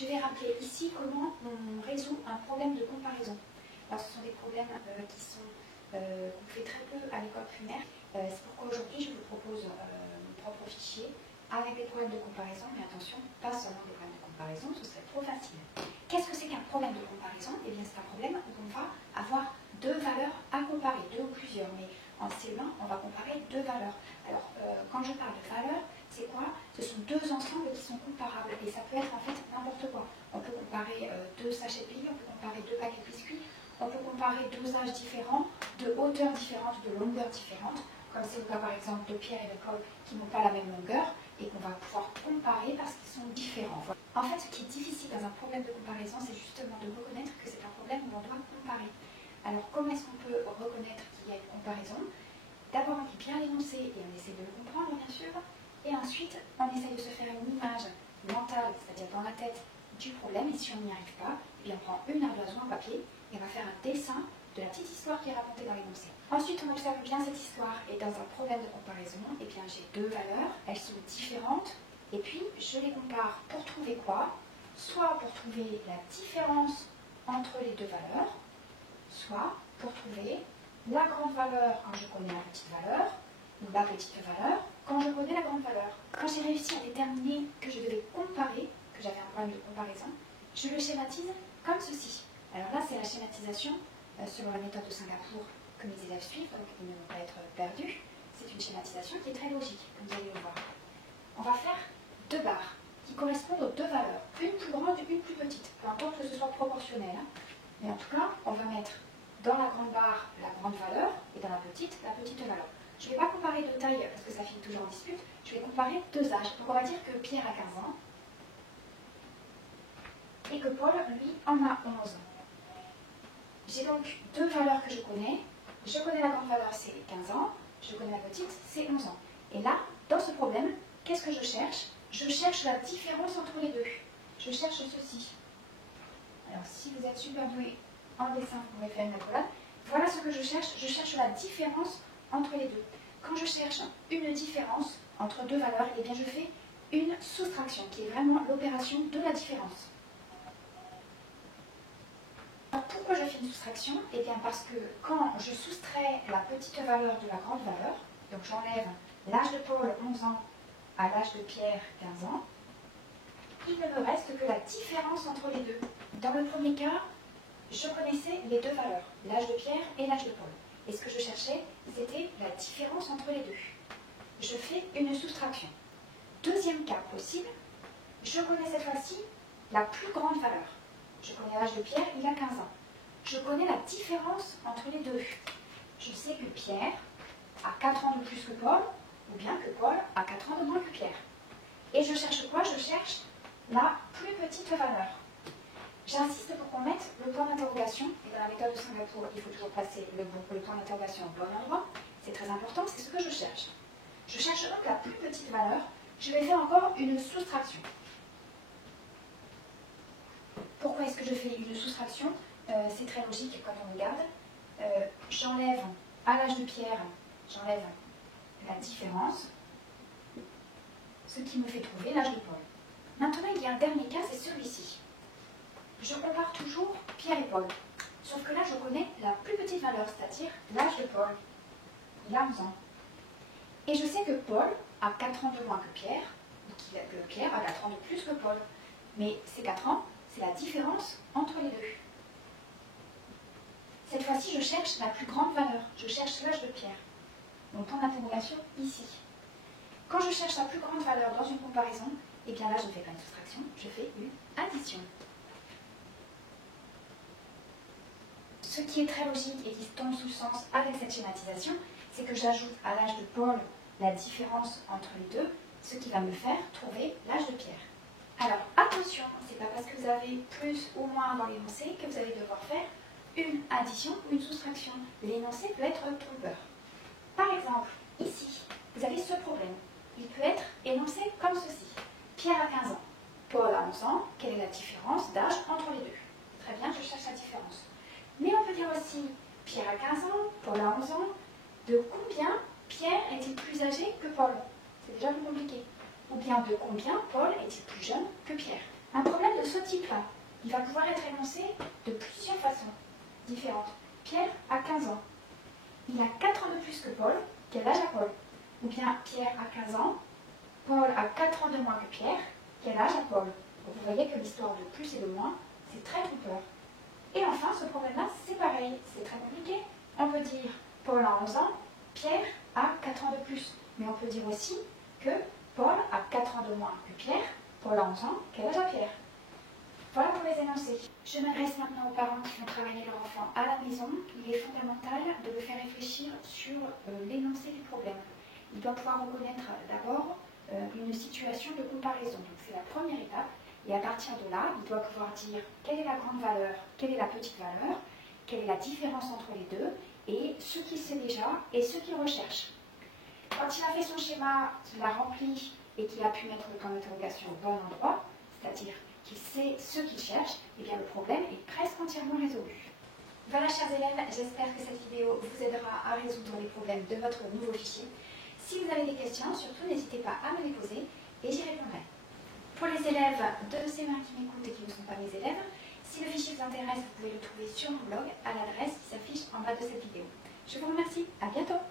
Je vais rappeler ici comment on résout un problème de comparaison. Alors, ce sont des problèmes qu'on fait très peu à l'école primaire. C'est pourquoi aujourd'hui je vous propose mon propre fichier avec des problèmes de comparaison, mais attention, pas seulement des problèmes de comparaison, ce serait trop facile. Qu'est-ce que c'est qu'un problème de comparaison? Eh bien, c'est un problème où on va avoir deux valeurs à comparer, deux ou plusieurs, mais en CE1, on va comparer deux valeurs. Alors, quand je parle de valeurs, c'est quoi? Ce sont deux ensembles qui sont comparables, et ça peut être en fait n'importe quoi. On peut comparer deux sachets de billes, on peut comparer deux paquets de biscuits, on peut comparer deux âges différents, de hauteurs différentes, de longueurs différentes, comme c'est le cas par exemple de Pierre et de Paul qui n'ont pas la même longueur, et qu'on va pouvoir comparer parce qu'ils sont différents. En fait, ce qui est difficile dans un problème de comparaison, c'est justement de reconnaître que c'est un problème où on doit comparer. Alors, comment est-ce qu'on peut reconnaître qu'il y a une comparaison? D'abord, on lit bien l'énoncé et on essaie de le comprendre, bien sûr. Et ensuite, on essaie de se faire une image mentale, c'est-à-dire dans la tête, du problème. Et si on n'y arrive pas, eh bien, on prend une ardoise ou un papier et on va faire un dessin de la petite histoire qui est racontée dans l'énoncé. Ensuite, on observe bien cette histoire et dans un problème de comparaison, eh bien, j'ai deux valeurs, elles sont différentes. Et puis, je les compare pour trouver quoi? Soit pour trouver la différence entre les deux valeurs, soit pour trouver la grande valeur quand je connais la petite valeur, ou la petite valeur quand je connais la grande valeur. Quand j'ai réussi à déterminer que je devais comparer, que j'avais un problème de comparaison, je le schématise comme ceci. Alors là, c'est la schématisation selon la méthode de Singapour que mes élèves suivent, donc ils ne vont pas être perdus. C'est une schématisation qui est très logique, comme vous allez le voir. On va faire deux barres qui correspondent aux deux valeurs, une plus grande, une plus petite, peu importe que ce soit proportionnel. Mais en tout cas, on va mettre dans la grande barre la grande valeur et dans la petite valeur. Je ne vais pas comparer de taille parce que ça finit toujours en dispute, je vais comparer deux âges. Donc on va dire que Pierre a 15 ans et que Paul, lui, en a 11. J'ai donc deux valeurs que je connais. Je connais la grande valeur, c'est 15 ans. Je connais la petite, c'est 11 ans. Et là, dans ce problème, qu'est-ce que je cherche? Je cherche la différence entre les deux. Je cherche ceci. Alors, si vous êtes super doué en dessin, vous pouvez faire une accolade. Voilà ce que je cherche la différence entre les deux. Quand je cherche une différence entre deux valeurs, eh bien je fais une soustraction, qui est vraiment l'opération de la différence. Alors, pourquoi je fais une soustraction? Eh bien parce que quand je soustrais la petite valeur de la grande valeur, donc j'enlève l'âge de Paul, 11 ans, à l'âge de Pierre, 15 ans, il ne me reste que la différence entre les deux. Dans le premier cas, je connaissais les deux valeurs, l'âge de Pierre et l'âge de Paul. Et ce que je cherchais, c'était la différence entre les deux. Je fais une soustraction. Deuxième cas possible, je connais cette fois-ci la plus grande valeur. Je connais l'âge de Pierre, il a 15 ans. Je connais la différence entre les deux. Je sais que Pierre a 4 ans de plus que Paul, ou bien que Paul a 4 ans de moins que Pierre. Et je cherche quoi? Je cherche la plus petite valeur. J'insiste pour qu'on mette le point d'interrogation, et dans la méthode de Singapour, il faut toujours placer le point d'interrogation au bon endroit. C'est très important, c'est ce que je cherche. Je cherche donc la plus petite valeur. Je vais faire encore une soustraction. Pourquoi est-ce que je fais une soustraction? C'est très logique quand on regarde. J'enlève à l'âge de Pierre, j'enlève la différence, ce qui me fait trouver l'âge de Paul. Maintenant, il y a un dernier cas, c'est celui-ci. Je compare toujours Pierre et Paul. Sauf que là, je connais la plus petite valeur, c'est-à-dire l'âge de Paul. Il a 11 ans. Et je sais que Paul a 4 ans de moins que Pierre, et que Pierre a 4 ans de plus que Paul. Mais ces 4 ans, c'est la différence entre les deux. Cette fois-ci, je cherche la plus grande valeur. Je cherche l'âge de Pierre. Mon point d'interrogation ici. Quand je cherche la plus grande valeur dans une comparaison, eh bien là, je ne fais pas une soustraction, je fais une addition. Ce qui est très logique et qui tombe sous le sens avec cette schématisation, c'est que j'ajoute à l'âge de Paul la différence entre les deux, ce qui va me faire trouver l'âge de Pierre. Alors attention, ce n'est pas parce que vous avez plus ou moins dans l'énoncé que vous allez devoir faire une addition ou une soustraction. L'énoncé peut être trompeur. Par exemple, ici, vous avez ce problème. Il peut être énoncé comme ceci. Pierre a 15 ans, Paul a 11 ans, quelle est la différence d'âge entre les deux? Très bien, je cherche la différence. Mais on peut dire aussi, Pierre a 15 ans, Paul a 11 ans, de combien Pierre est-il plus âgé que Paul? C'est déjà plus compliqué. Ou bien de combien Paul est-il plus jeune que Pierre? Un problème de ce type-là, il va pouvoir être énoncé de plusieurs façons différentes. Pierre a 15 ans. Il a 4 ans de plus que Paul. Quel âge a Paul? Ou bien Pierre a 15 ans. Paul a 4 ans de moins que Pierre. Quel âge a Paul? Donc vous voyez que l'histoire de plus et de moins, c'est très trompeur. Et enfin, ce problème-là, c'est pareil, c'est très compliqué. On peut dire Paul a 11 ans, Pierre a 4 ans de plus. Mais on peut dire aussi que Paul a 4 ans de moins que Pierre. Paul a 11 ans, quel âge a Pierre? Voilà pour les énoncés. Je m'adresse maintenant aux parents qui font travailler leur enfant à la maison. Il est fondamental de le faire réfléchir sur l'énoncé du problème. Il doit pouvoir reconnaître d'abord une situation de comparaison. Donc c'est la première étape. Et à partir de là, il doit pouvoir dire quelle est la grande valeur, quelle est la petite valeur, quelle est la différence entre les deux, et ce qu'il sait déjà et ce qu'il recherche. Quand il a fait son schéma, qu'il l'a rempli et qu'il a pu mettre le point d'interrogation au bon endroit, c'est-à-dire qu'il sait ce qu'il cherche, et bien le problème est presque entièrement résolu. Voilà, chers élèves, j'espère que cette vidéo vous aidera à résoudre les problèmes de votre nouveau fichier. Si vous avez des questions, surtout n'hésitez pas à me les poser et j'y répondrai. Pour les élèves de CE1 qui m'écoutent et qui ne sont pas mes élèves, si le fichier vous intéresse, vous pouvez le trouver sur mon blog à l'adresse qui s'affiche en bas de cette vidéo. Je vous remercie, à bientôt!